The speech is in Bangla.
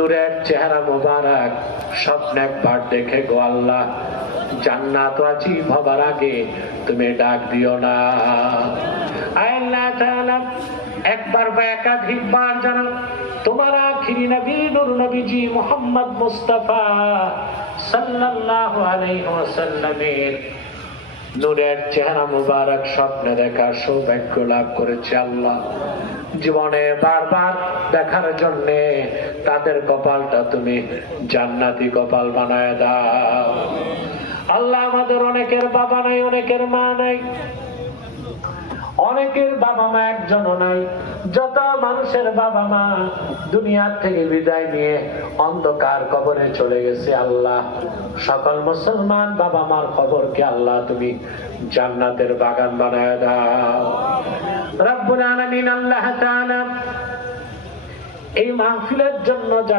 নূরের চেহারা মোবারক স্বপ্নে একবার দেখে গো আল্লাহ, জান্নাত ওয়াজিব হবার আগে তুমি ডাক দিও না। আল্লাহ তাআলা একবার বা একাধিকবার যেন তোমার আখিরি নবী নূর নবীজি মুহাম্মদ মুস্তাফা সাল্লাল্লাহু আলাইহি ওয়াসাল্লামের নূরের চেহারা মুবারক স্বপ্নে দেখার সৌভাগ্য লাভ করেছে। আল্লাহ জীবনে বারবার দেখার জন্য তাদের কপালটা তুমি জান্নাতি কপাল বানায় দাও। আল্লাহ আমাদের অনেকের বাবা নাই, অনেকের মা নাই, অনেকের বাবা মা একজনও নাই। যত মানুষের বাবা মা দুনিয়ার থেকে বিদায় নিয়ে অন্ধকার কবরে চলে গেছে, আল্লাহ সকল মুসলমান বাবা মার কবরকে আল্লাহ তুমি জান্নাতের বাগান বানায় দাও। রব্বুল আলামিন আল্লাহ তাআলা এই মাহফিলের জন্য যারা